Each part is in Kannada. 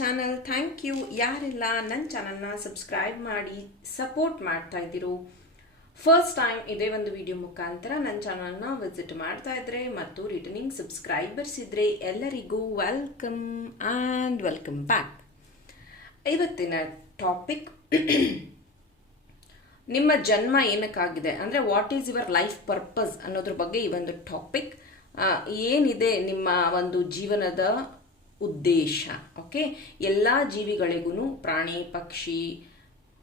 ಚಾನಲ್ ಥ್ಯಾಂಕ್ ಯು ಯಾರೆಲ್ಲ ನನ್ನ ಚಾನಲ್ನ ಸಬ್ಸ್ಕ್ರೈಬ್ ಮಾಡಿ ಸಪೋರ್ಟ್ ಮಾಡ್ತಾ ಇದ್ದೀರೋ. ಫಸ್ಟ್ ಟೈಮ್ ಇದೇ ಒಂದು ವಿಡಿಯೋ ಮುಖಾಂತರ ನನ್ನ ಚಾನಲ್ನ ವಿಸಿಟ್ ಮಾಡ್ತಾ ಇದ್ರೆ ಮತ್ತು ರಿಟರ್ನಿಂಗ್ ಸಬ್ಸ್ಕ್ರೈಬರ್ಸ್ ಇದ್ರೆ ಎಲ್ಲರಿಗೂ ವೆಲ್ಕಮ್ ಆ್ಯಂಡ್ ವೆಲ್ಕಮ್ ಬ್ಯಾಕ್ ಇವತ್ತಿನ ಟಾಪಿಕ್ ನಿಮ್ಮ ಜನ್ಮ ಏನಕ್ಕಾಗಿದೆ? ಅಂದರೆ what is your life purpose ಅನ್ನೋದ್ರ ಬಗ್ಗೆ ಈ ಒಂದು ಟಾಪಿಕ್ ಏನಿದೆ ನಿಮ್ಮ ಒಂದು ಜೀವನದ ಉದ್ದೇಶ ಓಕೆ ಎಲ್ಲ ಜೀವಿಗಳಿಗೂ ಪ್ರಾಣಿ, ಪಕ್ಷಿ,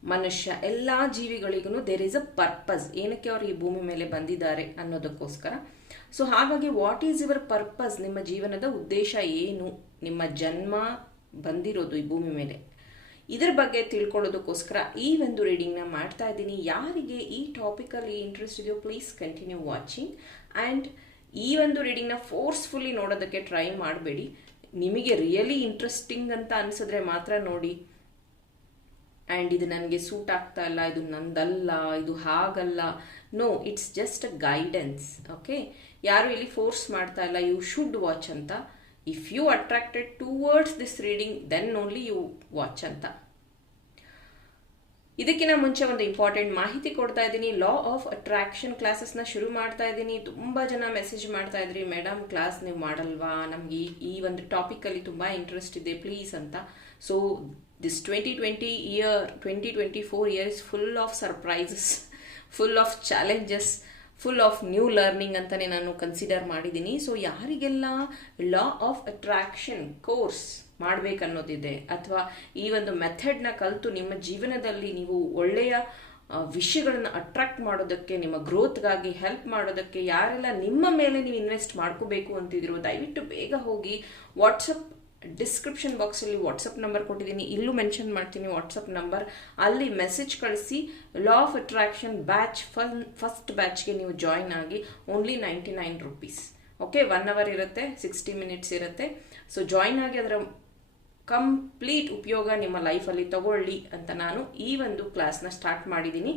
ಮನುಷ್ಯ, ಎಲ್ಲ ಜೀವಿಗಳಿಗೂ ದೇರ್ ಈಸ್ ಅ ಪರ್ಪಸ್ ಏನಕ್ಕೆ ಅವರು ಈ ಭೂಮಿ ಮೇಲೆ ಬಂದಿದ್ದಾರೆ ಅನ್ನೋದಕ್ಕೋಸ್ಕರ. ಸೊ ಹಾಗಾಗಿ ವಾಟ್ ಈಸ್ ಯುವರ್ ಪರ್ಪಸ್ ನಿಮ್ಮ ಜೀವನದ ಉದ್ದೇಶ ಏನು? ನಿಮ್ಮ ಜನ್ಮ ಬಂದಿರೋದು ಈ ಭೂಮಿ ಮೇಲೆ. ಇದರ ಬಗ್ಗೆ ತಿಳ್ಕೊಳ್ಳೋದಕ್ಕೋಸ್ಕರ ಈ ಒಂದು ರೀಡಿಂಗ್ನ ಮಾಡ್ತಾ ಇದ್ದೀನಿ. ಯಾರಿಗೆ ಈ ಟಾಪಿಕಲ್ಲಿ ಇಂಟ್ರೆಸ್ಟ್ ಇದೆಯೋ ಪ್ಲೀಸ್ ಕಂಟಿನ್ಯೂ ವಾಚಿಂಗ್ ಆ್ಯಂಡ್ ಈ ಒಂದು ರೀಡಿಂಗ್ನ ಫೋರ್ಸ್ಫುಲ್ಲಿ ನೋಡೋದಕ್ಕೆ ಟ್ರೈ ಮಾಡಬೇಡಿ. ನಿಮಗೆ ರಿಯಲಿ ಇಂಟ್ರೆಸ್ಟಿಂಗ್ ಅಂತ ಅನಿಸಿದ್ರೆ ಮಾತ್ರ ನೋಡಿ. ಆ್ಯಂಡ್ ಇದು ನನಗೆ ಸೂಟ್ ಆಗ್ತಾ ಇಲ್ಲ, ಇದು ನಂದಲ್ಲ, ಇದು ಹಾಗಲ್ಲ. No it's just a guidance okay ಯಾರು ಇಲ್ಲಿ ಫೋರ್ಸ್ ಮಾಡ್ತಾ ಇಲ್ಲ ಯು ಶುಡ್ ವಾಚ್ ಅಂತ. If you attracted towards this reading then only you watch ಅಂತ. ಇದಕ್ಕಿಂತ ಮುಂಚೆ ಒಂದು ಇಂಪಾರ್ಟೆಂಟ್ ಮಾಹಿತಿ ಕೊಡ್ತಾ ಇದ್ದೀನಿ. ಲಾ ಆಫ್ ಅಟ್ರಾಕ್ಷನ್ ಕ್ಲಾಸಸ್ನ ಶುರು ಮಾಡ್ತಾ ಇದ್ದೀನಿ. ತುಂಬ ಜನ ಮೆಸೇಜ್ ಮಾಡ್ತಾ ಇದ್ರಿ ಮೇಡಮ್ ಕ್ಲಾಸ್ ನೀವು ಮಾಡಲ್ವಾ? ನಮಗೆ ಈ ಒಂದು ಟಾಪಿಕಲ್ಲಿ ತುಂಬ ಇಂಟ್ರೆಸ್ಟ್ ಇದೆ ಪ್ಲೀಸ್ ಅಂತ. So this twenty twenty year twenty twenty four years full of surprises full of challenges full of new learning ಅಂತಲೇ ನಾನು ಕನ್ಸಿಡರ್ ಮಾಡಿದ್ದೀನಿ. ಸೊ ಯಾರಿಗೆಲ್ಲ ಲಾ ಆಫ್ ಅಟ್ರಾಕ್ಷನ್ ಕೋರ್ಸ್ ಮಾಡಬೇಕನ್ನೋದಿದೆ. ಅಥವಾ ಈ ಒಂದು ಮೆಥಡ್ನ ಕಲಿತು ನಿಮ್ಮ ಜೀವನದಲ್ಲಿ ನೀವು ಒಳ್ಳೆಯ ವಿಷಯಗಳನ್ನು ಅಟ್ರಾಕ್ಟ್ ಮಾಡೋದಕ್ಕೆ, ನಿಮ್ಮ ಗ್ರೋತ್ಗಾಗಿ ಹೆಲ್ಪ್ ಮಾಡೋದಕ್ಕೆ ಯಾರೆಲ್ಲ ನಿಮ್ಮ ಮೇಲೆ ನೀವು ಇನ್ವೆಸ್ಟ್ ಮಾಡ್ಕೋಬೇಕು ಅಂತಿದ್ರು ದಯವಿಟ್ಟು ಬೇಗ ಹೋಗಿ ವಾಟ್ಸಪ್ ಡಿಸ್ಕ್ರಿಪ್ಷನ್ ಬಾಕ್ಸಲ್ಲಿ ವಾಟ್ಸಪ್ ನಂಬರ್ ಕೊಟ್ಟಿದ್ದೀನಿ. ಇಲ್ಲೂ ಮೆನ್ಷನ್ ಮಾಡ್ತೀನಿ ವಾಟ್ಸಪ್ ನಂಬರ್ ಅಲ್ಲಿ ಮೆಸೇಜ್ ಕಳಿಸಿ law of attraction batch fun first ಬ್ಯಾಚ್ಗೆ ನೀವು ಜಾಯಿನ್ ಆಗಿ only ninety nine rupees okay one hour ಇರುತ್ತೆ ಸಿಕ್ಸ್ಟಿ ಮಿನಿಟ್ಸ್ ಇರುತ್ತೆ. ಸೊ ಜಾಯಿನ್ ಆಗಿ ಅದರ ಕಂಪ್ಲೀಟ್ ಉಪಯೋಗ ನಿಮ್ಮ ಲೈಫಲ್ಲಿ ತಗೊಳ್ಳಿ ಅಂತ ನಾನು ಈ ಒಂದು ಕ್ಲಾಸ್ನ ಸ್ಟಾರ್ಟ್ ಮಾಡಿದ್ದೀನಿ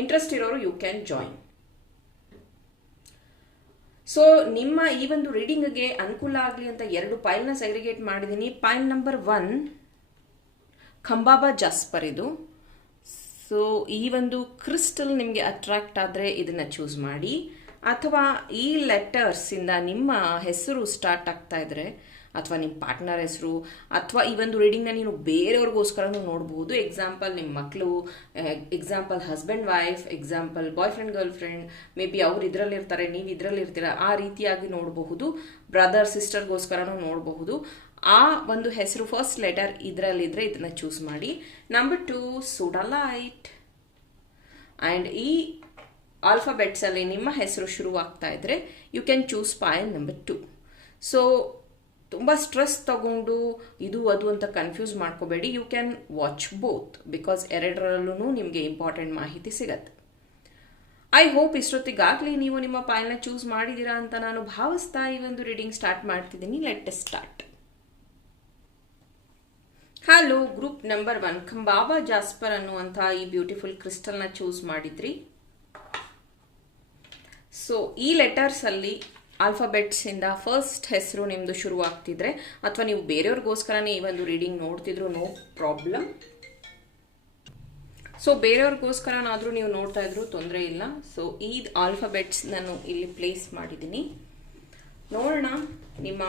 ಇಂಟ್ರೆಸ್ಟ್ ಇರೋರು ಯು ಕ್ಯಾನ್ ಜಾಯಿನ್ ಸೊ ನಿಮ್ಮ ಈ ಒಂದು ರೀಡಿಂಗ್ಗೆ ಅನುಕೂಲ ಆಗಲಿ ಅಂತ ಎರಡು ಪೈಲ್ನ ಸೆಗ್ರಿಗೇಟ್ ಮಾಡಿದ್ದೀನಿ file number one Kambaba jasper ಇದು. ಸೊ ಈ ಒಂದು ಕ್ರಿಸ್ಟಲ್ ನಿಮಗೆ ಅಟ್ರಾಕ್ಟ್ ಆದರೆ ಇದನ್ನು ಚೂಸ್ ಮಾಡಿ. ಅಥವಾ ಈ ಲೆಟರ್ಸಿಂದ ನಿಮ್ಮ ಹೆಸರು ಸ್ಟಾರ್ಟ್ ಆಗ್ತಾ ಇದ್ರೆ ಅಥವಾ ನಿಮ್ಮ ಪಾರ್ಟ್ನರ್ ಹೆಸರು, ಅಥವಾ ಈ ಒಂದು ರೀಡಿಂಗ್ನ ನೀವು ಬೇರೆಯವ್ರಿಗೋಸ್ಕರನೂ ನೋಡ್ಬೋದು. ಎಕ್ಸಾಂಪಲ್ ನಿಮ್ಮ ಮಕ್ಕಳು example husband wife example boyfriend girlfriend may be ಅವ್ರು ಇದರಲ್ಲಿರ್ತಾರೆ, ನೀವು ಇದರಲ್ಲಿರ್ತೀರ, ಆ ರೀತಿಯಾಗಿ ನೋಡಬಹುದು. ಬ್ರದರ್ ಸಿಸ್ಟರ್ಗೋಸ್ಕರನೂ ನೋಡಬಹುದು. ಆ ಒಂದು ಹೆಸರು ಫಸ್ಟ್ ಲೆಟರ್ ಇದರಲ್ಲಿದ್ದರೆ ಇದನ್ನು ಚೂಸ್ ಮಾಡಿ. ನಂಬರ್ ಟು ಲೈಟ್ ಆ್ಯಂಡ್ ಈ ಆಲ್ಫಾಬೆಟ್ಸಲ್ಲಿ ನಿಮ್ಮ ಹೆಸರು ಶುರುವಾಗ್ತಾ ಇದ್ದರೆ you can choose file number two so ತುಂಬ ಸ್ಟ್ರೆಸ್ ತಗೊಂಡು ಇದು, ಅದು ಅಂತ ಕನ್ಫ್ಯೂಸ್ ಮಾಡ್ಕೋಬೇಡಿ. You can watch both because ಎರಡರಲ್ಲೂ ನಿಮಗೆ ಇಂಪಾರ್ಟೆಂಟ್ ಮಾಹಿತಿ ಸಿಗತ್ತೆ. ಐ ಹೋಪ್ ಇಷ್ಟೊತ್ತಿಗಾಗಲಿ ನೀವು ನಿಮ್ಮ ಪಾಯಲ್ನ ಚೂಸ್ ಮಾಡಿದ್ದೀರಾ ಅಂತ ನಾನು ಭಾವಿಸ್ತಾ ಈ ಒಂದು ರೀಡಿಂಗ್ ಸ್ಟಾರ್ಟ್ ಮಾಡ್ತಿದ್ದೀನಿ. Let start hello group number one Kambaba jasper ಅನ್ನುವಂಥ ಈ ಬ್ಯೂಟಿಫುಲ್ ಕ್ರಿಸ್ಟಲ್ನ ಚೂಸ್ ಮಾಡಿದ್ರಿ. ಸೊ ಈ ಲೆಟರ್ಸಲ್ಲಿ ಆಲ್ಫಾಬೆಟ್ಸಿಂದ ಫಸ್ಟ್ ಹೆಸರು ನಿಮ್ಮದು ಶುರುವಾಗ್ತಿದ್ರೆ, ಅಥವಾ ನೀವು ಬೇರೆಯವ್ರಿಗೋಸ್ಕರನೇ ಈ ಒಂದು ರೀಡಿಂಗ್ ನೋಡ್ತಿದ್ರು ನೋ ಪ್ರಾಬ್ಲಮ್ ಸೊ ಬೇರೆಯವ್ರಿಗೋಸ್ಕರನಾದರೂ ನೀವು ನೋಡ್ತಾ ಇದ್ರು ತೊಂದರೆ ಇಲ್ಲ. ಸೊ ಈ ಆಲ್ಫಾಬೆಟ್ಸ್ ನಾನು ಇಲ್ಲಿ ಪ್ಲೇಸ್ ಮಾಡಿದ್ದೀನಿ. ನೋಡೋಣ ನಿಮ್ಮ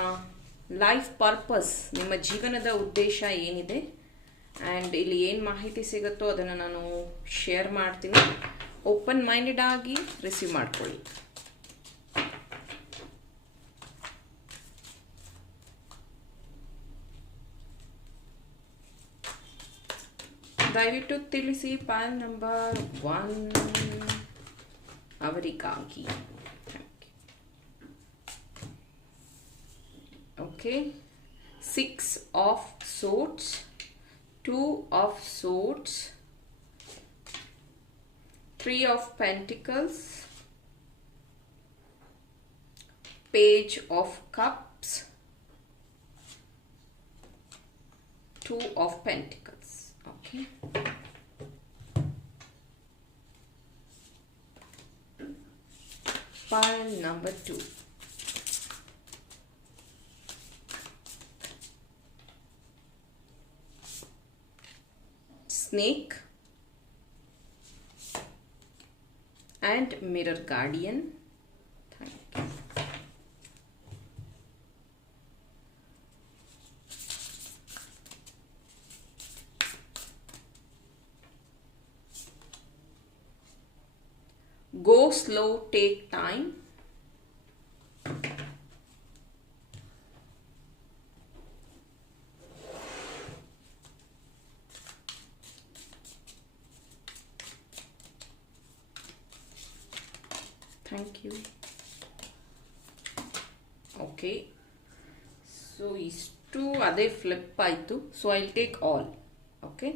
ಲೈಫ್ ಪರ್ಪಸ್ ನಿಮ್ಮ ಜೀವನದ ಉದ್ದೇಶ ಏನಿದೆ? ಆ್ಯಂಡ್ ಇಲ್ಲಿ ಏನು ಮಾಹಿತಿ ಸಿಗುತ್ತೋ ಅದನ್ನು ನಾನು ಶೇರ್ ಮಾಡ್ತೀನಿ. ಓಪನ್ ಮೈಂಡೆಡ್ ಆಗಿ ರಿಸೀವ್ ಮಾಡ್ಕೊಳ್ಳಿ. ದಯವಿಟ್ಟು ತಿಳಿಸಿ ಪಾಲ್ ನಂಬರ್ ಒನ್ ಅವರಿಗಾಗಿ. Okay six of swords two of swords three of pentacles page of cups two of pentacles File number two. Snake and Mirror Guardian. Take time. Thank you okay so ಇಷ್ಟು ಅದೇ ಫ್ಲಿಪ್ ಆಯಿತು so I take all okay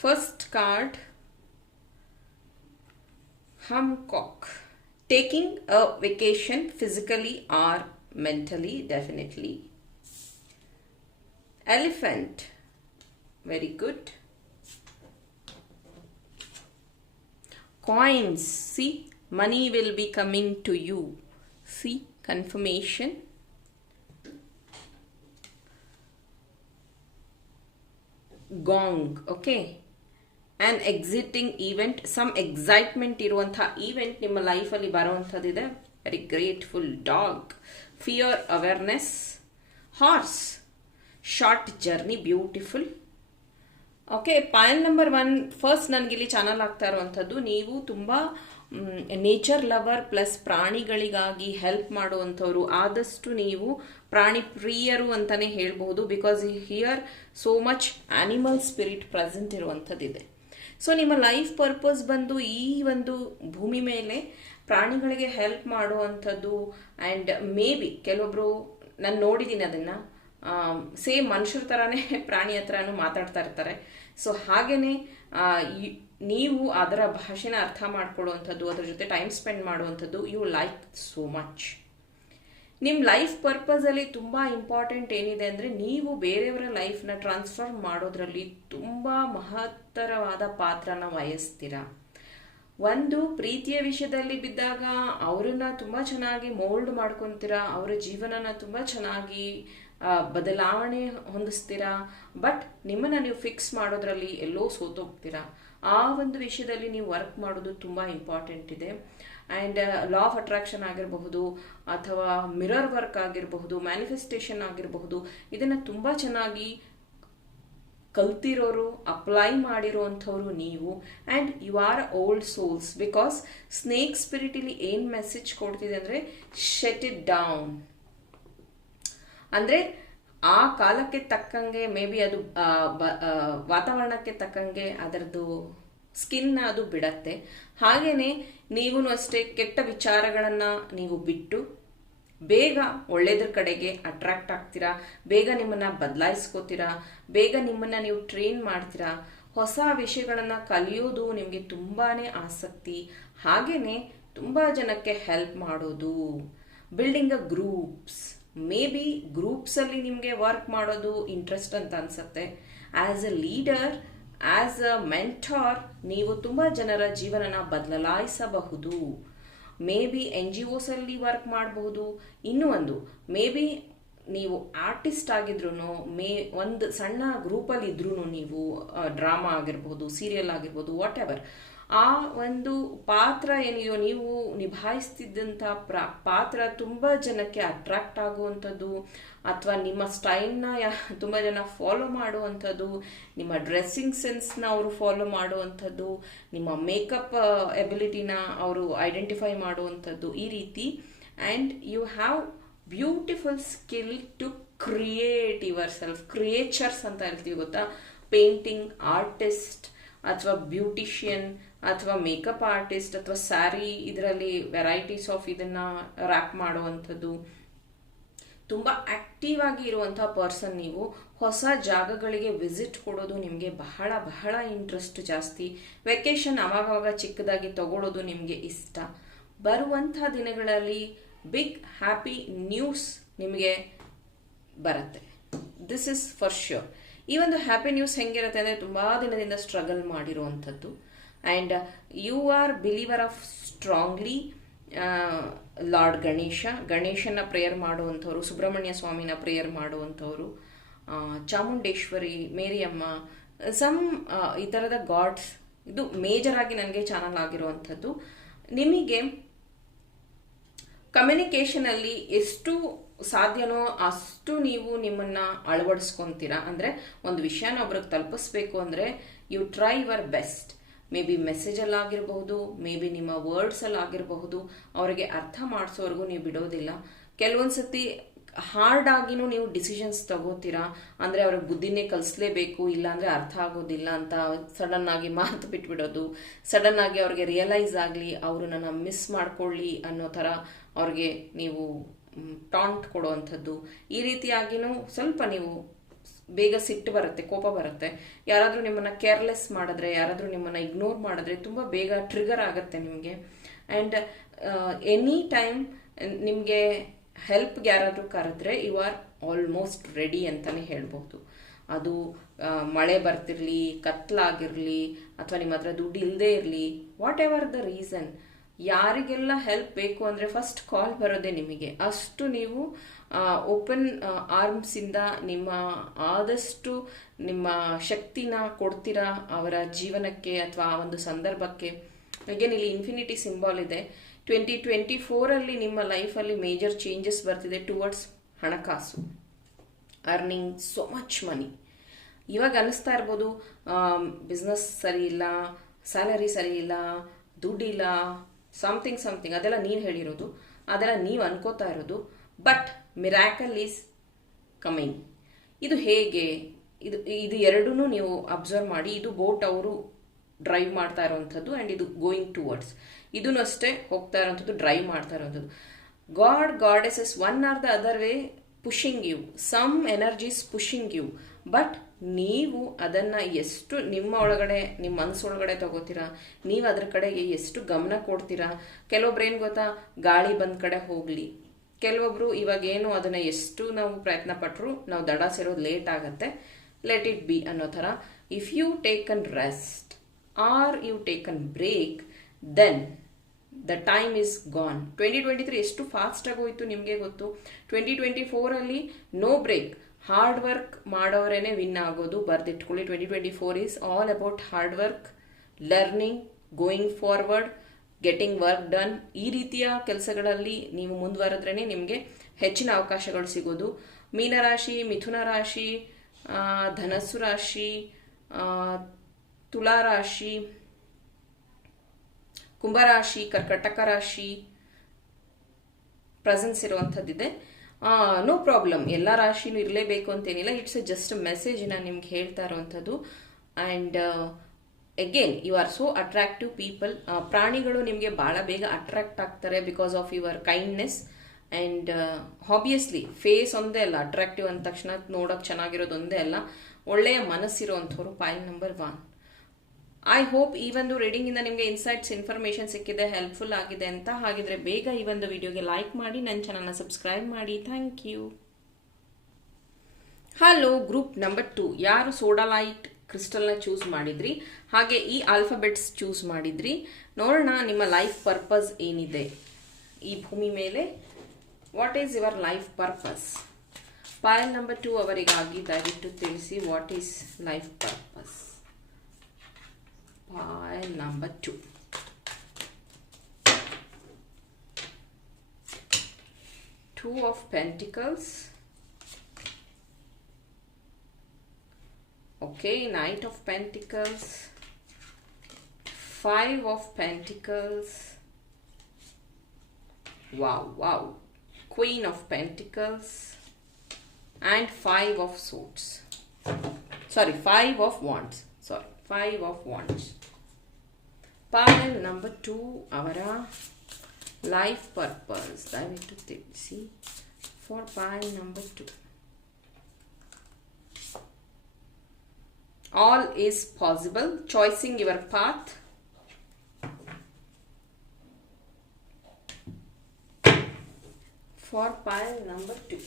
first card Hancock. Taking a vacation physically or mentally, definitely. Elephant. Very good. Coins. See, money will be coming to you. See, confirmation. Gong. Okay an exciting event some excitement ಇರುವಂಥ ಈವೆಂಟ್ ನಿಮ್ಮ ಲೈಫಲ್ಲಿ ಬರುವಂಥದ್ದಿದೆ. Very grateful dog fear awareness horse short journey beautiful okay point number one first ನನಗಿಲ್ಲಿ channel ಆಗ್ತಾ ಇರುವಂಥದ್ದು. ನೀವು ತುಂಬ ನೇಚರ್ ಲವರ್ ಪ್ಲಸ್ ಪ್ರಾಣಿಗಳಿಗಾಗಿ ಹೆಲ್ಪ್ ಮಾಡುವಂಥವ್ರು. ಆದಷ್ಟು ನೀವು ಪ್ರಾಣಿ ಪ್ರಿಯರು ಅಂತಲೇ ಹೇಳ್ಬೋದು because here so much animal spirit present ಇರುವಂಥದ್ದಿದೆ. So ನಿಮ್ಮ ಲೈಫ್ ಪರ್ಪಸ್ ಬಂದು ಈ ಒಂದು ಭೂಮಿ ಮೇಲೆ ಪ್ರಾಣಿಗಳಿಗೆ ಹೆಲ್ಪ್ ಮಾಡುವಂಥದ್ದು ಆ್ಯಂಡ್ ಮೇ ಬಿ ಕೆಲವೊಬ್ಬರು ನಾನು ನೋಡಿದ್ದೀನಿ ಅದನ್ನು ಸೇಮ್ ಮನುಷ್ಯರ ಥರನೇ ಪ್ರಾಣಿ ಹತ್ರನೂ ಮಾತಾಡ್ತಾ ಇರ್ತಾರೆ. ಸೊ ಹಾಗೆಯೇ ನೀವು ಅದರ ಭಾಷೆನ ಅರ್ಥ ಮಾಡ್ಕೊಳ್ಳುವಂಥದ್ದು, ಅದರ ಜೊತೆ ಟೈಮ್ ಸ್ಪೆಂಡ್ ಮಾಡುವಂಥದ್ದು ಯು ಲೈಕ್ ಸೋ ಮಚ್ ನಿಮ್ಮ ಲೈಫ್ ಪರ್ಪಸಲ್ಲಿ ತುಂಬ ಇಂಪಾರ್ಟೆಂಟ್ ಏನಿದೆ ಅಂದರೆ ನೀವು ಬೇರೆಯವರ ಲೈಫ್ನ ಟ್ರಾನ್ಸ್ಫರ್ ಮಾಡೋದ್ರಲ್ಲಿ ತುಂಬ ಮಹತ್ತರವಾದ ಪಾತ್ರನ ವಹಿಸ್ತೀರ? ಒಂದು, ಪ್ರೀತಿಯ ವಿಷಯದಲ್ಲಿ ಬಿದ್ದಾಗ ಅವರನ್ನ ತುಂಬ ಚೆನ್ನಾಗಿ ಮೋಲ್ಡ್ ಮಾಡ್ಕೊತೀರಾ? ಅವರ ಜೀವನನ ತುಂಬ ಚೆನ್ನಾಗಿ ಬದಲಾವಣೆ ಹೊಂದಿಸ್ತೀರಾ? ಬಟ್ ನಿಮ್ಮನ್ನು ನೀವು ಫಿಕ್ಸ್ ಮಾಡೋದ್ರಲ್ಲಿ ಎಲ್ಲೋ ಸೋತೋಗ್ತೀರಾ? ಆ ಒಂದು ವಿಷಯದಲ್ಲಿ ನೀವು ವರ್ಕ್ ಮಾಡೋದು ತುಂಬ ಇಂಪಾರ್ಟೆಂಟ್ ಇದೆ. ಆ್ಯಂಡ್ ಲಾ ಆಫ್ ಅಟ್ರಾಕ್ಷನ್ ಆಗಿರಬಹುದು, ಅಥವಾ ಮಿರರ್ ವರ್ಕ್ ಆಗಿರಬಹುದು ಮ್ಯಾನಿಫೆಸ್ಟೇಷನ್ ಆಗಿರಬಹುದು, ಇದನ್ನು ತುಂಬ ಚೆನ್ನಾಗಿ ಕಲ್ತಿರೋರು ಅಪ್ಲೈ ಮಾಡಿರೋವಂಥವ್ರು ನೀವು and you are old souls because snake ಸ್ಪಿರಿಟಿಲಿ ಏನು ಮೆಸೇಜ್ ಕೊಡ್ತಿದೆ ಅಂದರೆ ಶೆಟ್ ಇಟ್ ಡೌನ್ ಅಂದರೆ, ಆ ಕಾಲಕ್ಕೆ ತಕ್ಕಂಗೆ ಮೇ ಬಿ ಅದು ವಾತಾವರಣಕ್ಕೆ ತಕ್ಕಂಗೆ ಅದರದ್ದು ಸ್ಕಿನ್ನ ಅದು ಬಿಡತ್ತೆ. ಹಾಗೆಯೇ ನೀವೂ ಅಷ್ಟೇ ಕೆಟ್ಟ ವಿಚಾರಗಳನ್ನು ನೀವು ಬಿಟ್ಟು ಬೇಗ ಒಳ್ಳೆಯದ್ರ ಕಡೆಗೆ ಅಟ್ರಾಕ್ಟ್ ಆಗ್ತೀರಾ, ಬೇಗ ನಿಮ್ಮನ್ನು ಬದಲಾಯಿಸ್ಕೋತೀರಾ, ಬೇಗ ನಿಮ್ಮನ್ನು ನೀವು ಟ್ರೈನ್ ಮಾಡ್ತೀರಾ, ಹೊಸ ವಿಷಯಗಳನ್ನು ಕಲಿಯೋದು ನಿಮಗೆ ತುಂಬಾ ಆಸಕ್ತಿ ಹಾಗೆಯೇ ತುಂಬ ಜನಕ್ಕೆ ಹೆಲ್ಪ್ ಮಾಡೋದು. Building a groups may be ಗ್ರೂಪ್ಸಲ್ಲಿ ನಿಮಗೆ ವರ್ಕ್ ಮಾಡೋದು ಇಂಟ್ರೆಸ್ಟ್ ಅಂತ ಅನ್ಸುತ್ತೆ. As a leader as a mentor ನೀವು ತುಂಬ ಜನರ ಜೀವನನ ಬದಲಾಯಿಸಬಹುದು. ಮೇ ಬಿ ಎನ್ ಜಿ ಒಸಲ್ಲಿ ವರ್ಕ್ ಮಾಡಬಹುದು ಇನ್ನೂ ಒಂದು ಮೇ ಬಿ ನೀವು ಆರ್ಟಿಸ್ಟ್ ಆಗಿದ್ರು ಮೇ ಒಂದು ಸಣ್ಣ ಗ್ರೂಪಲ್ಲಿ ಇದ್ರೂ ನೀವು ಡ್ರಾಮಾ ಆಗಿರ್ಬೋದು ಸೀರಿಯಲ್ ಆಗಿರ್ಬೋದು ವಾಟ್ ಎವರ್ ಆ ಒಂದು ಪಾತ್ರ ಏನಿದೆಯೋ ನೀವು ನಿಭಾಯಿಸ್ತಿದ್ದಂಥ ಪಾತ್ರ ತುಂಬ ಜನಕ್ಕೆ ಅಟ್ರಾಕ್ಟ್ ಆಗುವಂಥದ್ದು. ಅಥವಾ ನಿಮ್ಮ ಸ್ಟೈಲ್ನ ಯಾ, ತುಂಬ ಜನ ಫಾಲೋ ಮಾಡುವಂಥದ್ದು, ನಿಮ್ಮ ಡ್ರೆಸ್ಸಿಂಗ್ ಸೆನ್ಸ್ನ ಅವರು ಫಾಲೋ ಮಾಡುವಂಥದ್ದು, ನಿಮ್ಮ ಮೇಕಪ್ ಎಬಿಲಿಟಿನ ಅವರು ಐಡೆಂಟಿಫೈ ಮಾಡುವಂಥದ್ದು ಈ ರೀತಿ. And you have beautiful skill to create yourself creatures ಅಂತ ಹೇಳ್ತೀವಿ ಗೊತ್ತಾ? ಪೇಂಟಿಂಗ್ ಆರ್ಟಿಸ್ಟ್ ಅಥವಾ ಬ್ಯೂಟಿಷಿಯನ್ ಅಥವಾ ಮೇಕಪ್ ಆರ್ಟಿಸ್ಟ್ ಅಥವಾ ಸ್ಯಾರಿ ಇದರಲ್ಲಿ ವೆರೈಟೀಸ್ ಆಫ್ ಇದನ್ನು ರ್ಯಾಪ್ ಮಾಡುವಂಥದ್ದು. ತುಂಬ ಆಕ್ಟಿವ್ ಆಗಿ ಇರುವಂಥ ಪರ್ಸನ್ ನೀವು. ಹೊಸ ಜಾಗಗಳಿಗೆ ವಿಸಿಟ್ ಕೊಡೋದು ನಿಮಗೆ ಬಹಳ ಬಹಳ ಇಂಟ್ರೆಸ್ಟ್ ಜಾಸ್ತಿ. ವೆಕೇಶನ್ ಅವಾಗವಾಗ ಚಿಕ್ಕದಾಗಿ ತಗೊಳ್ಳೋದು ನಿಮಗೆ ಇಷ್ಟ. ಬರುವಂಥ ದಿನಗಳಲ್ಲಿ ಬಿಗ್ ಹ್ಯಾಪಿ ನ್ಯೂಸ್ ನಿಮಗೆ ಬರುತ್ತೆ. ದಿಸ್ ಇಸ್ ಫಾರ್ ಶ್ಯೂರ್ ಈ ಒಂದು ಹ್ಯಾಪಿ ನ್ಯೂಸ್ ಹೆಂಗಿರುತ್ತೆ ಅಂದರೆ ತುಂಬ ದಿನದಿಂದ ಸ್ಟ್ರಗಲ್ ಮಾಡಿರುವಂಥದ್ದು. And you are believer of strongly Lord Ganesha. ಗಣೇಶನ ಪ್ರೇಯರ್ ಮಾಡುವಂಥವ್ರು, ಸುಬ್ರಹ್ಮಣ್ಯ ಸ್ವಾಮಿನ ಪ್ರೇಯರ್ ಮಾಡುವಂಥವ್ರು ಚಾಮುಂಡೇಶ್ವರಿ, ಮೇರಿಯಮ್ಮ ಸಮ್ ಈ ಥರದ ಗಾಡ್ಸ್ ಇದು ಮೇಜರ್ ಆಗಿ ನನಗೆ ಚಾನಲ್ ಆಗಿರುವಂಥದ್ದು. ನಿಮಗೆ ಕಮ್ಯುನಿಕೇಷನಲ್ಲಿ ಎಷ್ಟು ಸಾಧ್ಯನೋ ಅಷ್ಟು ನೀವು ನಿಮ್ಮನ್ನ ಅಳವಡಿಸ್ಕೊಂತೀರಾ? ಅಂದ್ರೆ ಒಂದು ವಿಷಯನ ಒಬ್ರಿಗೆ ತಲುಪಿಸ್ಬೇಕು ಅಂದ್ರೆ you try your best may be ಮೆಸೇಜಲ್ಲಿ ಆಗಿರಬಹುದು ಮೇ ಬಿ ನಿಮ್ಮ ವರ್ಡ್ಸಲ್ಲಿ ಆಗಿರಬಹುದು, ಅವರಿಗೆ ಅರ್ಥ ಮಾಡಿಸೋವರೆಗೂ ನೀವು ಬಿಡೋದಿಲ್ಲ. ಕೆಲವೊಂದ್ಸತಿ ಹಾರ್ಡ್ ಆಗಿನೂ ನೀವು ಡಿಸಿಷನ್ಸ್ ತಗೋತೀರಾ? ಅಂದ್ರೆ ಅವ್ರ ಬುದ್ಧಿನೇ ಕಲಿಸ್ಲೇಬೇಕು ಇಲ್ಲ ಅಂದ್ರೆ ಅರ್ಥ ಆಗೋದಿಲ್ಲ ಅಂತ ಸಡನ್ ಆಗಿ ಮಾತು ಬಿಟ್ಬಿಡೋದು ಸಡನ್ ಆಗಿ ಅವ್ರಿಗೆ ರಿಯಲೈಸ್ ಆಗಲಿ ಅವರು ನನ್ನ ಮಿಸ್ ಮಾಡ್ಕೊಳ್ಳಿ ಅನ್ನೋ ಥರ ಅವ್ರಿಗೆ ನೀವು ಟಾಂಟ್ ಕೊಡುವಂಥದ್ದು. ಈ ರೀತಿಯಾಗಿನೂ ಸ್ವಲ್ಪ ನೀವು ಬೇಗ ಸಿಟ್ಟು ಬರುತ್ತೆ, ಕೋಪ ಬರುತ್ತೆ. ಯಾರಾದರೂ ನಿಮ್ಮನ್ನು ಕೇರ್ಲೆಸ್ ಮಾಡಿದ್ರೆ, ಯಾರಾದರೂ ನಿಮ್ಮನ್ನು ಇಗ್ನೋರ್ ಮಾಡಿದ್ರೆ ತುಂಬ ಬೇಗ ಟ್ರಿಗರ್ ಆಗುತ್ತೆ ನಿಮಗೆ. ಆ್ಯಂಡ್ ಎನಿ ಟೈಮ್ ನಿಮಗೆ ಹೆಲ್ಪ್ಗೆ ಯಾರಾದರೂ ಕರೆದ್ರೆ ಯು ಆರ್ ಆಲ್ಮೋಸ್ಟ್ ರೆಡಿ ಅಂತಲೇ ಹೇಳ್ಬೋದು ಅದು ಮಳೆ ಬರ್ತಿರಲಿ, ಕತ್ಲಾಗಿರಲಿ, ಅಥವಾ ನಿಮ್ಮ ಹತ್ರ ದುಡ್ಡು ಇಲ್ಲದೆ ಇರಲಿ ವಾಟ್ ಎವರ್ ದ ರೀಸನ್ ಯಾರಿಗೆಲ್ಲ ಹೆಲ್ಪ್ ಬೇಕು ಅಂದರೆ ಫಸ್ಟ್ ಕಾಲ್ ಬರೋದೇ ನಿಮಗೆ. ಅಷ್ಟು ನೀವು ಓಪನ್ ಆರ್ಮ್ಸಿಂದ ನಿಮ್ಮ ಆದಷ್ಟು ನಿಮ್ಮ ಶಕ್ತಿನ ಕೊಡ್ತೀರಾ ಅವರ ಜೀವನಕ್ಕೆ ಅಥವಾ ಆ ಒಂದು ಸಂದರ್ಭಕ್ಕೆ? ಅಗೇನ್ ಇಲ್ಲಿ ಇನ್ಫಿನಿಟಿ ಸಿಂಬಾಲ್ ಇದೆ. ಟ್ವೆಂಟಿ ಟ್ವೆಂಟಿ ಫೋರಲ್ಲಿ ನಿಮ್ಮ ಲೈಫಲ್ಲಿ ಮೇಜರ್ ಚೇಂಜಸ್ ಬರ್ತಿದೆ ಟುವರ್ಡ್ಸ್ ಹಣಕಾಸು. ಅರ್ನಿಂಗ್ ಸೋ ಮಚ್ ಮನಿ ಇವಾಗ ಅನಿಸ್ತಾ ಇರ್ಬೋದು ಬಿಸ್ನೆಸ್ ಸರಿ ಇಲ್ಲ ಸ್ಯಾಲರಿ ಸರಿ ಇಲ್ಲ, ದುಡ್ಡಿಲ್ಲ ಸಮಥಿಂಗ್ ಸಮಥಿಂಗ್ ಅದೆಲ್ಲ ನೀನು ಹೇಳಿರೋದು. ಅದೆಲ್ಲ ನೀವು ಅನ್ಕೋತಾ ಇರೋದು. ಬಟ್ ಮಿರಾಕಲ್ ಈಸ್ ಕಮಿಂಗ್ ಇದು ಹೇಗೆ? ಇದು ಇದು ಎರಡೂ ನೀವು ಅಬ್ಸರ್ವ್ ಮಾಡಿ, ಇದು ಬೋಟ್ ಅವರು ಡ್ರೈವ್ ಮಾಡ್ತಾ ಇರೋವಂಥದ್ದು ಆ್ಯಂಡ್ ಇದು ಗೋಯಿಂಗ್ ಟುವರ್ಡ್ಸ್ ಇದೂ ಅಷ್ಟೇ ಹೋಗ್ತಾ ಇರೋಂಥದ್ದು ಡ್ರೈವ್ ಮಾಡ್ತಾ ಇರೋವಂಥದ್ದು. God goddess is one or the other way pushing you some energies pushing you but ನೀವು ಅದನ್ನು ಎಷ್ಟು ನಿಮ್ಮ ಒಳಗಡೆ, ನಿಮ್ಮ ಮನಸ್ಸೊಳಗಡೆ ತಗೋತೀರಾ? ನೀವು ಅದ್ರ ಕಡೆಗೆ ಎಷ್ಟು ಗಮನ ಕೊಡ್ತೀರಾ? ಕೆಲವೊಬ್ರು ಏನು ಗೊತ್ತಾ? ಗಾಳಿ ಬಂದ ಕಡೆ ಹೋಗ್ಲಿ. ಕೆಲವೊಬ್ರು ಇವಾಗ ಏನು ಅದನ್ನ ಎಷ್ಟು ನಾವು ಪ್ರಯತ್ನ ಪಟ್ಟರು ನಾವು ದಡ ಸೇರೋದು ಲೇಟ್ ಆಗುತ್ತೆ. ಲೆಟ್ ಇಟ್ ಬಿ ಅನ್ನೋ ಥರ. If you take an rest or you take an break then the time is gone twenty twenty three ಎಷ್ಟು ಫಾಸ್ಟ್ ಆಗೋಯ್ತು ನಿಮಗೆ ಗೊತ್ತು? ಟ್ವೆಂಟಿ ಟ್ವೆಂಟಿ ಫೋರಲ್ಲಿ ನೋ ಬ್ರೇಕ್ ಹಾರ್ಡ್ ವರ್ಕ್ ಮಾಡೋರೇನೆ ವಿನ್ ಆಗೋದು. ಬರ್ದಿಟ್ಕೊಳ್ಳಿ. Twenty twenty four is all about hard work learning going forward getting work done ಈ ರೀತಿಯ ಕೆಲಸಗಳಲ್ಲಿ ನೀವು ಮುಂದುವರೆದ್ರೇ ನಿಮಗೆ ಹೆಚ್ಚಿನ ಅವಕಾಶಗಳು ಸಿಗೋದು. ಮೀನರಾಶಿ, ಮಿಥುನ ರಾಶಿ ಧನಸ್ಸು ರಾಶಿ ತುಲಾರಾಶಿ ತುಲಾ ರಾಶಿ ಕುಂಭರಾಶಿ ಕರ್ಕಟಕ ರಾಶಿ ಪ್ರೆಸೆನ್ಸ್ ಇರುವಂಥದ್ದಿದೆ. ನೋ ಪ್ರಾಬ್ಲಮ್ ಎಲ್ಲ ರಾಶಿನೂ ಇರಲೇಬೇಕು ಅಂತೇನಿಲ್ಲ. ಇಟ್ಸ್ ಅ ಜಸ್ಟ್ ಮೆಸೇಜ್ ನಾನು ನಿಮ್ಗೆ ಹೇಳ್ತಾ ಇರುವಂಥದ್ದು. And again you are so attractive people ಪ್ರಾಣಿಗಳು ನಿಮಗೆ ಭಾಳ ಬೇಗ ಅಟ್ರಾಕ್ಟ್ ಆಗ್ತಾರೆ because of your kindness and obviously face ಒಂದೇ ಅಲ್ಲ ಅಟ್ರಾಕ್ಟಿವ್ ಅಂದ ತಕ್ಷಣ ನೋಡೋಕೆ ಚೆನ್ನಾಗಿರೋದು ಒಂದೇ ಅಲ್ಲ. ಒಳ್ಳೆಯ ಮನಸ್ಸಿರುವಂಥವ್ರು point number one I hope ಈ ಒಂದು ರೀಡಿಂಗ್ ಇಂದ ನಿಮಗೆ ಇನ್ಸೈಟ್ಸ್ ಇನ್ಫಾರ್ಮೇಶನ್ ಸಿಕ್ಕಿದೆ ಹೆಲ್ಪ್ಫುಲ್ ಆಗಿದೆ ಅಂತ. ಹಾಗಿದ್ರೆ ಬೇಗ ಈ ಒಂದು ವಿಡಿಯೋಗೆ ಲೈಕ್ ಮಾಡಿ ನನ್ನ ಚಾನಲ್ನ ಸಬ್ಸ್ಕ್ರೈಬ್ ಮಾಡಿ. Thank you hello group number two ಯಾರು ಸೋಡಾಲೈಟ್ ಕ್ರಿಸ್ಟಲ್ನ ಚೂಸ್ ಮಾಡಿದ್ರಿ. ಹಾಗೆ ಈ ಆಲ್ಫಾಬೆಟ್ಸ್ ಚೂಸ್ ಮಾಡಿದ್ರಿ. ನೋಡೋಣ ನಿಮ್ಮ ಲೈಫ್ ಪರ್ಪಸ್ ಏನಿದೆ. ಈ ಭೂಮಿ ಮೇಲೆ what is your life purpose pile number two ಅವರಿಗಾಗಿ ದಯವಿಟ್ಟು ತಿಳಿಸಿ what is life purpose pile number two two of Pentacles. okay knight of pentacles. Five of pentacles. Wow wow. Queen of pentacles. And five of swords. Sorry five of wands. Sorry five of wands. Pile number two our uh, life purpose. I need to see? For pile number two. all is possible. Choosing your path. For pile number 2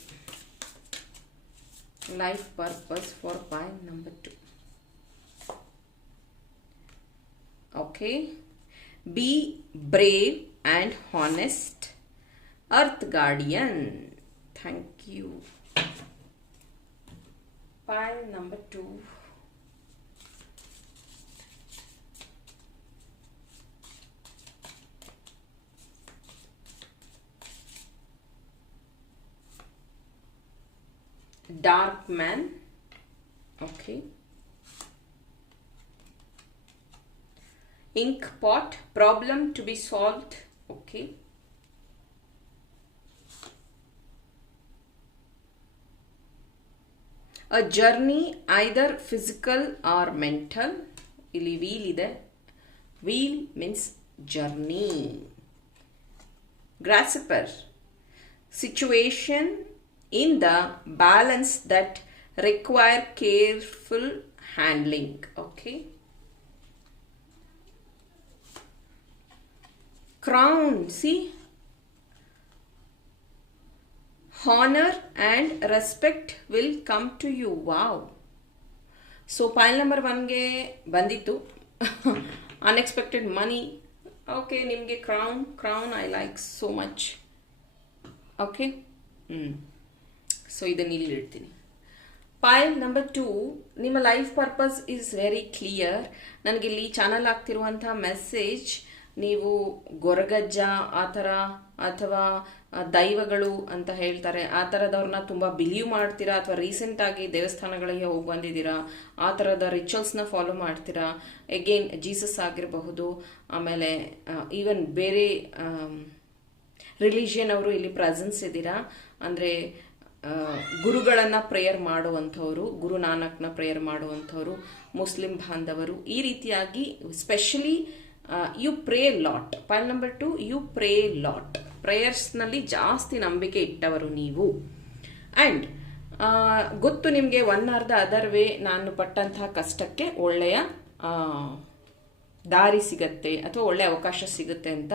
life purpose for pile number 2 okay. Be brave and honest earth guardian. Thank you. Pile number 2 dark man okay ink pot problem to be solved okay a journey either physical or mental ಇಲ್ಲಿ ವೀಲ್ ಇದೆ wheel means journey grasshopper situation in the balance that require careful handling okay crown see honor and respect will come to you wow so file number ಒನ್ಗೆ ಬಂದಿತ್ತು ಅನ್ಎಕ್ಸ್ಪೆಕ್ಟೆಡ್ ಮನಿ ಓಕೆ ನಿಮಗೆ crown crown I like so much okay ಹ್ಞೂ So ಇದನ್ನು ಇಲ್ಲಿ ಇಡ್ತೀನಿ. ಪಾಯಲ್ ನಂಬರ್ ಟೂ ನಿಮ್ಮ life purpose is very clear ನನಗಿಲ್ಲಿ channel ಆಗ್ತಿರುವಂಥ ಮೆಸೇಜ್ ನೀವು ಗೊರಗಜ್ಜ, ಆ ಥರ, ಅಥವಾ ದೈವಗಳು ಅಂತ ಹೇಳ್ತಾರೆ. ಆ ಥರದವ್ರನ್ನ ತುಂಬ ಬಿಲೀವ್ ಮಾಡ್ತೀರಾ? ಅಥವಾ ರೀಸೆಂಟಾಗಿ ದೇವಸ್ಥಾನಗಳಿಗೆ ಹೋಗಿ ಬಂದಿದ್ದೀರಾ? ಆ ಥರದ ರಿಚುವಲ್ಸ್ನ ಫಾಲೋ ಮಾಡ್ತೀರಾ? ಎಗೇನ್ ಜೀಸಸ್ ಆಗಿರಬಹುದು, ಆಮೇಲೆ ಈವನ್ ಬೇರೆ ರಿಲಿಜಿಯನ್ ಅವರು ಇಲ್ಲಿ ಪ್ರೆಸೆನ್ಸ್ ಇದ್ದೀರಾ? ಅಂದರೆ ಗುರುಗಳನ್ನು ಪ್ರೇಯರ್ ಮಾಡುವಂಥವರು, ಗುರು ನಾನಕ್ನ ಪ್ರೇಯರ್ ಮಾಡುವಂಥವರು, ಮುಸ್ಲಿಂ ಬಾಂಧವರು, ಈ ರೀತಿಯಾಗಿ specially you pray lot point number two you pray lot ಪ್ರೇಯರ್ಸ್ನಲ್ಲಿ ಜಾಸ್ತಿ ನಂಬಿಕೆ ಇಟ್ಟವರು ನೀವು. ಆ್ಯಂಡ್ ಗೊತ್ತು ನಿಮಗೆ one or the other way ನಾನು ಪಟ್ಟಂತಹ ಕಷ್ಟಕ್ಕೆ ಒಳ್ಳೆಯ ದಾರಿ ಸಿಗತ್ತೆ ಅಥವಾ ಒಳ್ಳೆ ಅವಕಾಶ ಸಿಗುತ್ತೆ ಅಂತ.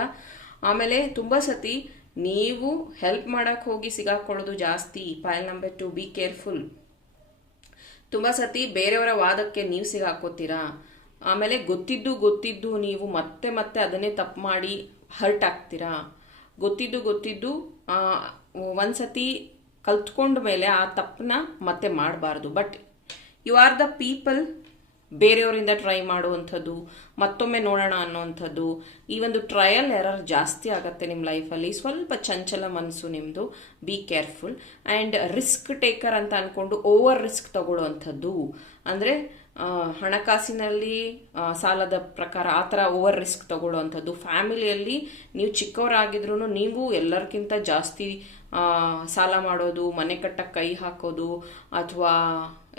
ಆಮೇಲೆ ತುಂಬ ಸತಿ ನೀವು ಹೆಲ್ಪ್ ಮಾಡಕ್ಕೆ ಹೋಗಿ ಸಿಗಾಕೊಳ್ಳೋದು ಜಾಸ್ತಿ. Pile number two be careful ತುಂಬ ಸತಿ ಬೇರೆಯವರ ವಾದಕ್ಕೆ ನೀವು ಸಿಗಾಕೋತೀರಾ? ಆಮೇಲೆ ಗೊತ್ತಿದ್ದು ಗೊತ್ತಿದ್ದು ನೀವು ಮತ್ತೆ ಮತ್ತೆ ಅದನ್ನೇ ತಪ್ಪು ಮಾಡಿ ಹರ್ಟ್ ಆಗ್ತೀರಾ? ಗೊತ್ತಿದ್ದು ಗೊತ್ತಿದ್ದು ಆ, ಒಂದ್ಸತಿ ಕಲ್ತ್ಕೊಂಡ ಮೇಲೆ ಆ ತಪ್ಪನ್ನ ಮತ್ತೆ ಮಾಡಬಾರ್ದು. But you are the people ಬೇರೆಯವರಿಂದ ಟ್ರೈ ಮಾಡುವಂಥದ್ದು, ಮತ್ತೊಮ್ಮೆ ನೋಡೋಣ ಅನ್ನೋವಂಥದ್ದು, ಈ ಒಂದು ಟ್ರಯಲ್ ಎರರ್ ಜಾಸ್ತಿ ಆಗುತ್ತೆ ನಿಮ್ಮ ಲೈಫಲ್ಲಿ ಸ್ವಲ್ಪ ಚಂಚಲ ಮನಸ್ಸು ನಿಮ್ಮದು be careful and risk taker ಅಂತ ಅಂದ್ಕೊಂಡು ಓವರ್ ರಿಸ್ಕ್ ತಗೊಳ್ಳೋವಂಥದ್ದು. ಅಂದರೆ ಹಣಕಾಸಿನಲ್ಲಿ ಸಾಲದ ಪ್ರಕಾರ ಆ ಥರ ಓವರ್ ರಿಸ್ಕ್ ತಗೊಳ್ಳೋವಂಥದ್ದು. ಫ್ಯಾಮಿಲಿಯಲ್ಲಿ ನೀವು ಚಿಕ್ಕವರಾಗಿದ್ರೂ ನೀವು ಎಲ್ಲರಿಗಿಂತ ಜಾಸ್ತಿ ಸಾಲ ಮಾಡೋದು, ಮನೆ ಕಟ್ಟಕ್ಕೆ ಕೈ ಹಾಕೋದು, ಅಥವಾ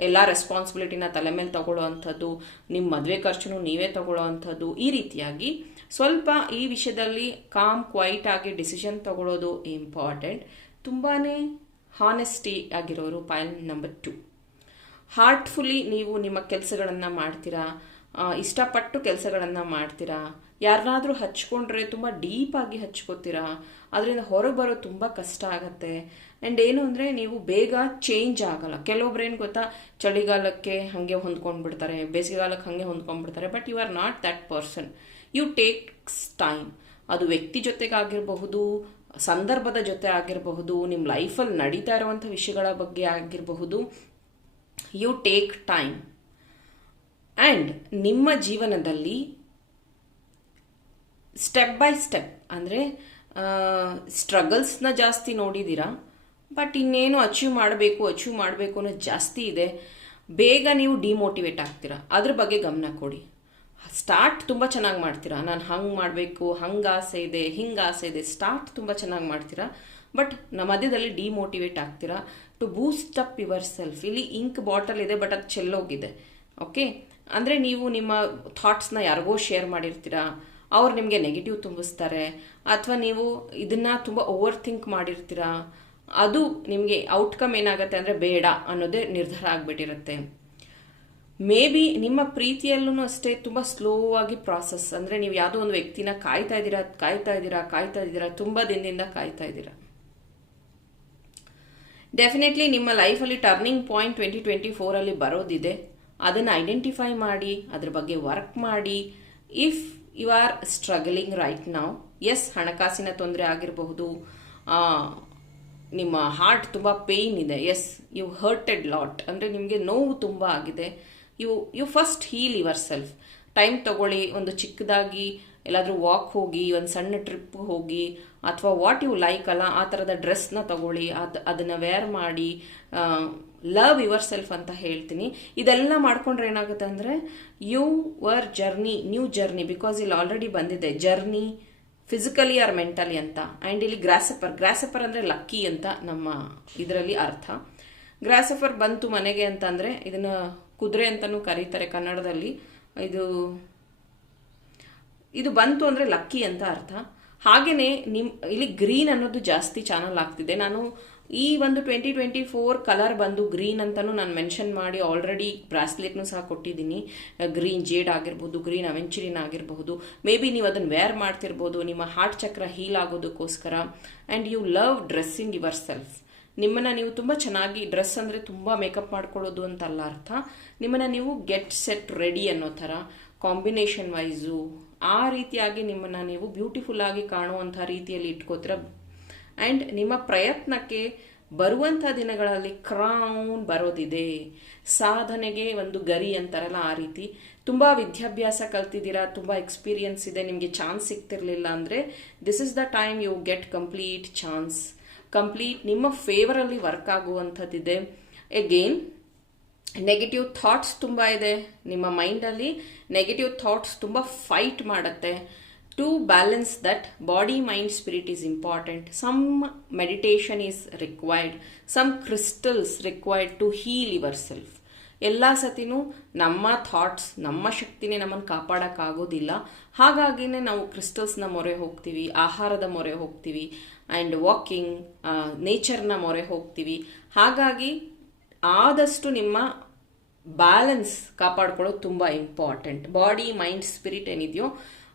ಎಲ್ಲ ರೆಸ್ಪಾನ್ಸಿಬಿಲಿಟಿನ ತಲೆ ಮೇಲೆ ತಗೊಳ್ಳೋ ಅಂಥದ್ದು ನಿಮ್ಮ ಮದುವೆ ಖರ್ಚು ನೀವೇ ತಗೊಳ್ಳೋ ಅಂಥದ್ದು, ಈ ರೀತಿಯಾಗಿ ಸ್ವಲ್ಪ ಈ ವಿಷಯದಲ್ಲಿ ಕಾಮ್ ಕ್ವೈಟ್ ಆಗಿ ಡಿಸಿಷನ್ ತಗೊಳ್ಳೋದು ಇಂಪಾರ್ಟೆಂಟ್ ತುಂಬಾ ಹಾನೆಸ್ಟಿ ಆಗಿರೋರು ಪಾಯಿಂಟ್ ನಂಬರ್ ಟು ಹಾರ್ಟ್ಫುಲಿ ನೀವು ನಿಮ್ಮ ಕೆಲಸಗಳನ್ನು ಮಾಡ್ತೀರಾ? ಇಷ್ಟಪಟ್ಟು ಕೆಲಸಗಳನ್ನು ಮಾಡ್ತೀರಾ? ಯಾರನ್ನಾದ್ರೂ ಹಚ್ಕೊಂಡ್ರೆ ತುಂಬ ಡೀಪಾಗಿ ಹಚ್ಕೋತೀರಾ? ಅದರಿಂದ ಹೊರಗೆ ಬರೋದು ತುಂಬ ಕಷ್ಟ ಆಗುತ್ತೆ. ಆ್ಯಂಡ್ ಏನು ಅಂದರೆ ನೀವು ಬೇಗ ಚೇಂಜ್ ಆಗಲ್ಲ. ಕೆಲವೊಬ್ರೇನು ಗೊತ್ತಾ? ಚಳಿಗಾಲಕ್ಕೆ ಹಾಗೆ ಹೊಂದ್ಕೊಂಡ್ಬಿಡ್ತಾರೆ, ಬೇಸಿಗೆಗಾಲಕ್ಕೆ ಹಾಗೆ ಹೊಂದ್ಕೊಂಡ್ಬಿಡ್ತಾರೆ but you are not that person you takes time ಅದು ವ್ಯಕ್ತಿ ಜೊತೆಗಾಗಿರಬಹುದು, ಸಂದರ್ಭದ ಜೊತೆ ಆಗಿರಬಹುದು ನಿಮ್ಮ ಲೈಫಲ್ಲಿ ನಡೀತಾ ಇರುವಂಥ ವಿಷಯಗಳ ಬಗ್ಗೆ ಆಗಿರಬಹುದು. ಯು ಟೇಕ್ ಟೈಮ್ ಆ್ಯಂಡ್ ನಿಮ್ಮ ಜೀವನದಲ್ಲಿ ಸ್ಟೆಪ್ ಬೈ ಸ್ಟೆಪ್ ಅಂದರೆ ಸ್ಟ್ರಗಲ್ಸ್ನ ಜಾಸ್ತಿ ನೋಡಿದ್ದೀರಾ ಬಟ್ ಇನ್ನೇನು ಅಚೀವ್ ಮಾಡಬೇಕು ಅಚೀವ್ ಮಾಡಬೇಕು ಅನ್ನೋದು ಜಾಸ್ತಿ ಇದೆ. ಬೇಗ ನೀವು ಡಿಮೋಟಿವೇಟ್ ಆಗ್ತೀರಾ? ಅದ್ರ ಬಗ್ಗೆ ಗಮನ ಕೊಡಿ. ಸ್ಟಾರ್ಟ್ ತುಂಬ ಚೆನ್ನಾಗಿ ಮಾಡ್ತೀರಾ? ನಾನು ಹಂಗೆ ಮಾಡಬೇಕು, ಹಂಗೆ ಆಸೆ ಇದೆ, ಹಿಂಗೆ ಆಸೆ ಇದೆ. ಸ್ಟಾರ್ಟ್ ತುಂಬ ಚೆನ್ನಾಗಿ ಮಾಡ್ತೀರಾ? ಬಟ್ ನಮ್ಮ ಮಧ್ಯದಲ್ಲಿ ಡಿಮೋಟಿವೇಟ್ ಆಗ್ತೀರಾ? To boost up yourself ಇಲ್ಲಿ ಇಂಕ್ ಬಾಟಲ್ ಇದೆ ಬಟ್ ಅದು ಚೆಲ್ಲೋಗಿದೆ. ಓಕೆ ಅಂದರೆ ನೀವು ನಿಮ್ಮ ಥಾಟ್ಸ್ನ ಯಾರಿಗೋ ಶೇರ್ ಮಾಡಿರ್ತೀರಾ? ಅವ್ರು ನಿಮಗೆ ನೆಗೆಟಿವ್ ತುಂಬಿಸ್ತಾರೆ, ಅಥವಾ ನೀವು ಇದನ್ನ ತುಂಬ ಓವರ್ ಥಿಂಕ್ ಮಾಡಿರ್ತೀರಾ, ಅದು ನಿಮಗೆ ಔಟ್ಕಮ್ ಏನಾಗುತ್ತೆ ಅಂದರೆ ಬೇಡ ಅನ್ನೋದೇ ನಿರ್ಧಾರ ಆಗಿಬಿಟ್ಟಿರುತ್ತೆ. ಮೇ ಬಿ ನಿಮ್ಮ ಪ್ರೀತಿಯಲ್ಲೂ ಅಷ್ಟೇ ತುಂಬ ಸ್ಲೋ ಆಗಿ ಪ್ರಾಸೆಸ್ ಅಂದರೆ ನೀವು ಯಾವುದೋ ಒಂದು ವ್ಯಕ್ತಿನ ಕಾಯ್ತಾ ಇದ್ದೀರಾ ಕಾಯ್ತಾ ಇದ್ದೀರಾ ಕಾಯ್ತಾ ಇದ್ದೀರಾ, ತುಂಬ ದಿನದಿಂದ ಕಾಯ್ತಾ ಇದ್ದೀರಾ. ಡೆಫಿನೆಟ್ಲಿ ನಿಮ್ಮ ಲೈಫಲ್ಲಿ ಟರ್ನಿಂಗ್ ಪಾಯಿಂಟ್ ಟ್ವೆಂಟಿ ಟ್ವೆಂಟಿ ಫೋರಲ್ಲಿ ಬರೋದಿದೆ. ಅದನ್ನು ಐಡೆಂಟಿಫೈ ಮಾಡಿ, ಅದ್ರ ಬಗ್ಗೆ ವರ್ಕ್ ಮಾಡಿ. If you are struggling right ನಾವು ಎಸ್ ಹಣಕಾಸಿನ ತೊಂದರೆ ಆಗಿರಬಹುದು. ನಿಮ್ಮ ಹಾರ್ಟ್ ತುಂಬ ಪೇಯ್ನ್ ಇದೆ. ಎಸ್ ಯು ಹರ್ಟೆಡ್ ಲಾಟ್ ಅಂದರೆ ನಿಮಗೆ ನೋವು ತುಂಬ ಆಗಿದೆ. You you first heal yourself time ತಗೊಳ್ಳಿ, ಒಂದು ಚಿಕ್ಕದಾಗಿ, ಎಲ್ಲಾದರೂ ವಾಕ್ ಹೋಗಿ, ಒಂದು ಸಣ್ಣ ಟ್ರಿಪ್ ಹೋಗಿ, ಅಥವಾ ವಾಟ್ ಯು ಲೈಕ್ ಅಲ್ಲ, ಆ ಥರದ ಡ್ರೆಸ್ನ ತಗೊಳ್ಳಿ, ಅದು, ಅದನ್ನು ವೇರ್ ಮಾಡಿ ಲವ್ ಯುವರ್ ಸೆಲ್ಫ್ ಅಂತ ಹೇಳ್ತೀನಿ. ಇದೆಲ್ಲ ಮಾಡ್ಕೊಂಡ್ರೆ ಏನಾಗುತ್ತೆ ಅಂದರೆ you your journey new journey because ಇಲ್ಲಿ ಆಲ್ರೆಡಿ ಬಂದಿದೆ ಜರ್ನಿ ಫಿಸಿಕಲಿ ಆರ್ ಮೆಂಟಲಿ ಅಂತ. ಆ್ಯಂಡ್ ಇಲ್ಲಿ ಗ್ರಾಸಪರ್ ಗ್ರಾಸಪರ್ ಅಂದರೆ ಲಕ್ಕಿ ಅಂತ ನಮ್ಮ ಇದರಲ್ಲಿ ಅರ್ಥ. ಗ್ರಾಸಫರ್ ಬಂತು ಮನೆಗೆ ಅಂತ ಅಂದರೆ, ಇದನ್ನು ಕುದುರೆ ಅಂತಲೂ ಕರೀತಾರೆ ಕನ್ನಡದಲ್ಲಿ. ಇದು ಇದು ಬಂತು ಅಂದರೆ ಲಕ್ಕಿ ಅಂತ ಅರ್ಥ. ಹಾಗೆಯೇ ನಿಮ್ಮ ಇಲ್ಲಿ ಗ್ರೀನ್ ಅನ್ನೋದು ಜಾಸ್ತಿ ಚಾನಲ್ ಆಗ್ತಿದೆ. ನಾನು ಈ ಒಂದು ಟ್ವೆಂಟಿ ಟ್ವೆಂಟಿ ಫೋರ್ ಕಲರ್ ಬಂದು ಗ್ರೀನ್ ಅಂತಲೂ ನಾನು ಮೆನ್ಷನ್ ಮಾಡಿ ಆಲ್ರೆಡಿ ಬ್ರಾಸ್ಲೆಟ್ನು ಸಹ ಕೊಟ್ಟಿದ್ದೀನಿ. ಗ್ರೀನ್ ಜೇಡ್ ಆಗಿರ್ಬೋದು, ಗ್ರೀನ್ ಅವೆಂಚುರಿನ್ ಆಗಿರಬಹುದು. ಮೇ ಬಿ ನೀವು ಅದನ್ನು ವೇರ್ ಮಾಡ್ತಿರ್ಬೋದು, ನಿಮ್ಮ heart chakra heal ಆಗೋದಕ್ಕೋಸ್ಕರ. And you love dressing yourself ನಿಮ್ಮನ್ನು ನೀವು ತುಂಬ ಚೆನ್ನಾಗಿ ಡ್ರೆಸ್ ಅಂದರೆ ತುಂಬ ಮೇಕಪ್ ಮಾಡ್ಕೊಳ್ಳೋದು ಅಂತಲ್ಲ ಅರ್ಥ. ನಿಮ್ಮನ್ನು ನೀವು ಗೆಟ್ ಸೆಟ್ ರೆಡಿ ಅನ್ನೋ ಥರ ಕಾಂಬಿನೇಷನ್ ವೈಸು ಆ ರೀತಿಯಾಗಿ ನಿಮ್ಮನ್ನು ನೀವು ಬ್ಯೂಟಿಫುಲ್ ಆಗಿ ಕಾಣುವಂಥ ರೀತಿಯಲ್ಲಿ ಇಟ್ಕೋತೀರ. ಆ್ಯಂಡ್ ನಿಮ್ಮ ಪ್ರಯತ್ನಕ್ಕೆ ಬರುವಂಥ ದಿನಗಳಲ್ಲಿ ಕ್ರೌನ್ ಬರೋದಿದೆ. ಸಾಧನೆಗೆ ಒಂದು ಗರಿ ಅಂತಾರಲ್ಲ ಆ ರೀತಿ. ತುಂಬ ವಿದ್ಯಾಭ್ಯಾಸ ಕಲ್ತಿದ್ದೀರಾ, ತುಂಬ ಎಕ್ಸ್ಪೀರಿಯನ್ಸ್ ಇದೆ, ನಿಮಗೆ ಚಾನ್ಸ್ ಸಿಗ್ತಿರಲಿಲ್ಲ ಅಂದರೆ this is the time you get complete chance complete ನಿಮ್ಮ ಫೇವರಲ್ಲಿ ವರ್ಕ್ ಆಗುವಂಥದ್ದಿದೆ. ಎಗೇನ್ ನೆಗೆಟಿವ್ ಥಾಟ್ಸ್ ತುಂಬ ಇದೆ. ನಿಮ್ಮ ಮೈಂಡಲ್ಲಿ ನೆಗೆಟಿವ್ ಥಾಟ್ಸ್ ತುಂಬ ಫೈಟ್ ಮಾಡುತ್ತೆ. To balance that body mind spirit is important some meditation is required some crystals required to heal yourself ಎಲ್ಲ ಸತಿನೂ ನಮ್ಮ ಥಾಟ್ಸ್ ನಮ್ಮ ಶಕ್ತಿನೇ ನಮ್ಮನ್ನು ಕಾಪಾಡೋಕ್ಕಾಗೋದಿಲ್ಲ ಹಾಗಾಗಿನೇ ನಾವು ಕ್ರಿಸ್ಟಲ್ಸ್ನ ಮೊರೆ ಹೋಗ್ತೀವಿ, ಆಹಾರದ ಮೊರೆ ಹೋಗ್ತೀವಿ. ಆ್ಯಂಡ್ ವಾಕಿಂಗ್ ನೇಚರ್ನ ಮೊರೆ ಹೋಗ್ತೀವಿ. ಹಾಗಾಗಿ ಆದಷ್ಟು ನಿಮ್ಮ ಬ್ಯಾಲೆನ್ಸ್ ಕಾಪಾಡ್ಕೊಳ್ಳೋದು ತುಂಬ ಇಂಪಾರ್ಟೆಂಟ್ ಬಾಡಿ ಮೈಂಡ್ ಸ್ಪಿರಿಟ್ ಏನಿದೆಯೋ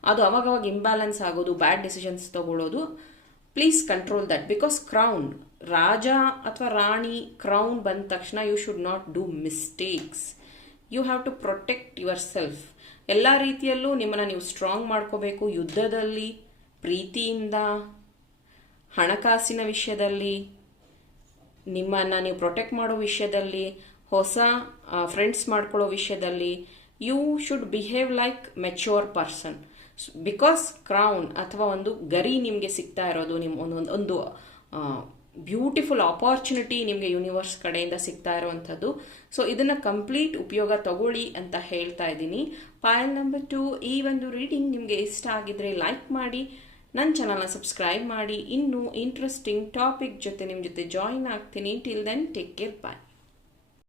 ಅದು ಅವಾಗವಾಗ ಇಂಬ್ಯಾಲೆನ್ಸ್ ಆಗೋದು ಬ್ಯಾಡ್ ಡಿಸಿಷನ್ಸ್ ತಗೊಳ್ಳೋದು. Please control that because crown ರಾಜ ಅಥವಾ ರಾಣಿ ಕ್ರೌನ್ ಬಂದ ತಕ್ಷಣ you should not do mistakes you have to protect yourself ಎಲ್ಲ ರೀತಿಯಲ್ಲೂ ನಿಮ್ಮನ್ನು ನೀವು ಸ್ಟ್ರಾಂಗ್ ಮಾಡ್ಕೋಬೇಕು. ಯುದ್ಧದಲ್ಲಿ, ಪ್ರೀತಿಯಿಂದ ಹಣಕಾಸಿನ ವಿಷಯದಲ್ಲಿ, ನಿಮ್ಮನ್ನು ನೀವು ಪ್ರೊಟೆಕ್ಟ್ ಮಾಡೋ ವಿಷಯದಲ್ಲಿ, ಹೊಸ ಫ್ರೆಂಡ್ಸ್ ಮಾಡ್ಕೊಳ್ಳೋ ವಿಷಯದಲ್ಲಿ you should behave like mature person because crown ಅಥವಾ ಒಂದು ಗರಿ ನಿಮಗೆ ಸಿಗ್ತಾ ಇರೋದು ನಿಮ್ಮ ಒಂದೊಂದು ಒಂದು ಬ್ಯೂಟಿಫುಲ್ ಆಪರ್ಚುನಿಟಿ ನಿಮಗೆ ಯೂನಿವರ್ಸ್ ಕಡೆಯಿಂದ ಸಿಗ್ತಾ ಇರುವಂಥದ್ದು. ಸೊ ಇದನ್ನು ಕಂಪ್ಲೀಟ್ ಉಪಯೋಗ ತಗೊಳ್ಳಿ ಅಂತ ಹೇಳ್ತಾ ಇದ್ದೀನಿ. ಪಾಯಲ್ ನಂಬರ್ ಟು ಈ ಒಂದು ರೀಡಿಂಗ್ ನಿಮಗೆ ಇಷ್ಟ ಆಗಿದ್ರೆ ಲೈಕ್ ಮಾಡಿ. ನನ್ನ ಚಾನಲ್ನ ಸಬ್ಸ್ಕ್ರೈಬ್ ಮಾಡಿ. ಇನ್ನೂ ಇಂಟ್ರೆಸ್ಟಿಂಗ್ ಟಾಪಿಕ್ ಜೊತೆ ನಿಮ್ಮ ಜೊತೆ ಜಾಯಿನ್ ಆಗ್ತೀನಿ. Till then take care bye